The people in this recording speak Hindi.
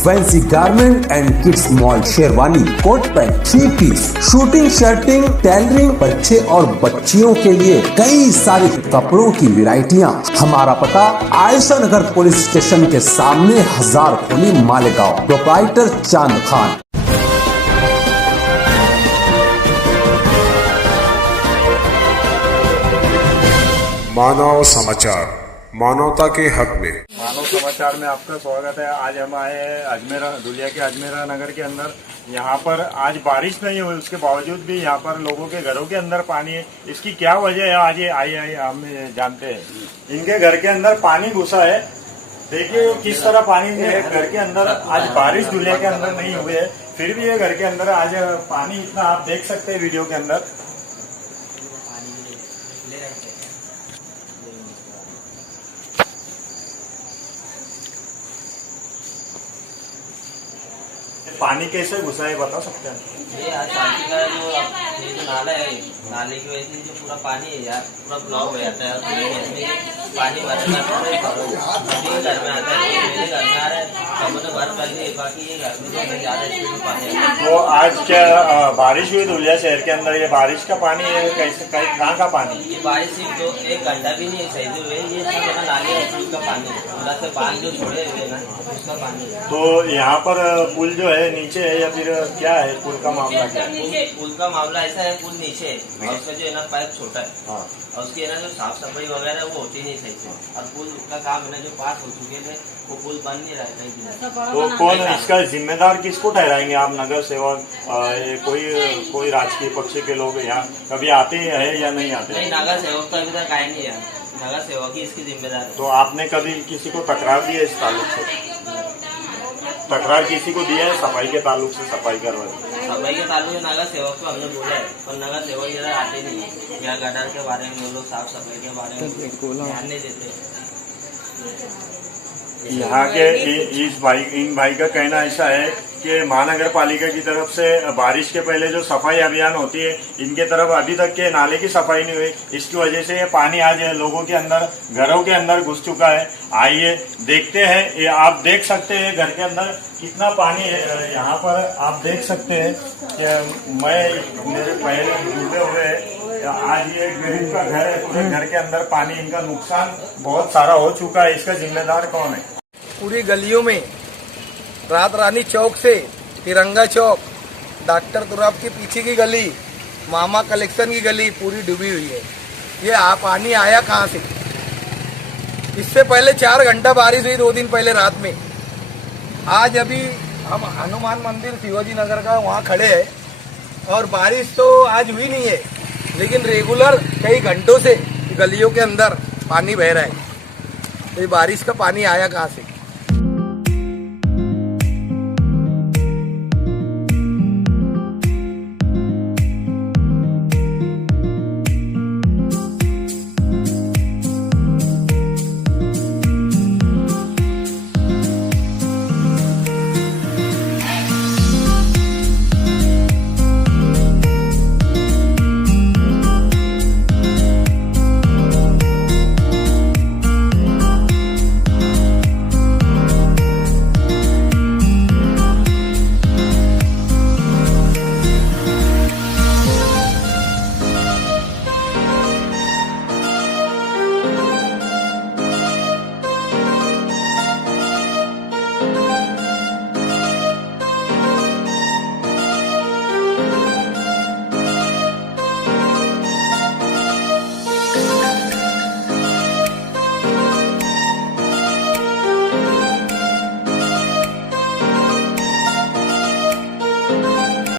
Fancy garment and kids mall, sherwani, coat pant, 3 piece, suiting, shirting, tailoring, बच्चे और बच्चियों के लिए कई सारे कपड़ों की वैरायटियां। हमारा पता आयशा नगर पुलिस स्टेशन के सामने, हजार खोली, मालेगांव। प्रोप्राइटर चांद खान। मानव समाचार, मानवता के हक में। मानव समाचार में आपका स्वागत है। आज हम आए हैं अजमेरा, धुलिया के अजमेरा नगर के अंदर। यहाँ पर आज बारिश नहीं हुई, उसके बावजूद भी यहाँ पर लोगों के घरों के अंदर पानी है। इसकी क्या वजह है, आज ये आइए हम जानते हैं। इनके घर के अंदर पानी घुसा है। देखिए किस तरह पानी घर के अंदर, आज बारिश धुलिया के अंदर नहीं हुई है, फिर भी ये घर के अंदर आज पानी इतना, आप देख सकते हैं वीडियो के अंदर। पानी कैसे घुसा है बता सकते हैं? ये आज शांति का ये जो नाला है, नाले की वजह से जो पूरा पानी है यार पूरा ब्लॉक हो जाता है। पूरे घर में पानी भर जाता है, घर में आता है, मेरे घर में आ रहा है, सब तो भर कर लिए, बाकी ये घर में तो ज्यादा स्पीड में पानी आता है। तो आज क्या बारिश हुई धुलिया शहर के अंदर? ये बारिश का पानी है, कैसे कहाँ का पानी? ये बारिश सिर्फ तो 1 घंटा भी नहीं सही हुई है, ये सब मेरा नाले है का पानी, पूरा से बांध जो छोड़े हुए ना उसका पानी। तो यहाँ पर पुल जो है नीचे है या फिर क्या है, पुल का मामला क्या है? पुल का मामला ऐसा है, पुल नीचे है और उसका जो है ना पाइप छोटा है। हाँ। और उसकी है ना जो साफ सफाई वगैरह वो होती नहीं सही से, और पुल का काम है ना जो पास हो चुके थे वो पुल बन नहीं रहा है कहीं भी। तो कौन इसका जिम्मेदार किसको ठहराएंगे आप? नगर सेवक, कोई राजकीय पक्ष के लोग यहाँ कभी आते हैं या नहीं आते? नहीं, नगर सेवक तो अभी तक आए नहीं है, नगर सेवक ही इसकी जिम्मेदार है। तो आपने कभी किसी को तकरार दी है इस ताल्लुक से? तकरार किसी को दिया है सफाई के ताल्लुक से? सफाई करवाए सफाई के ताल्लुक से नगर सेवक को हमने बोला है, पर नगर सेवक इधर आते नहीं है। यहाँ गटर के बारे में वो लोग साफ सफाई के बारे में ध्यान नहीं देते। यहाँ के इन भाई का कहना ऐसा है कि महानगर पालिका की तरफ से बारिश के पहले जो सफाई अभियान होती है, इनके तरफ अभी तक के नाले की सफाई नहीं हुई। इसकी वजह से ये पानी आज लोगों के अंदर, घरों के अंदर घुस चुका है। आइए देखते हैं। ये आप देख सकते हैं घर के अंदर कितना पानी है। यहाँ पर आप देख सकते हैं कि मेरे पैर डूबे हुए हैं। आज ये गरीब का घर है, पूरे घर के अंदर पानी, इनका नुकसान बहुत सारा हो चुका है। इसका जिम्मेदार कौन है? पूरी गलियों में रात रानी चौक से तिरंगा चौक, डॉक्टर तुराब के पीछे की गली, मामा कलेक्शन की गली पूरी डूबी हुई है। ये पानी आया कहाँ से? इससे पहले 4 घंटा बारिश हुई 2 दिन पहले रात में। आज अभी हम हनुमान मंदिर शिवाजी नगर का वहाँ खड़े हैं और बारिश तो आज हुई नहीं है, लेकिन रेगुलर कई घंटों से गलियों के अंदर पानी बह रहा है। तो ये बारिश का पानी आया कहाँ से?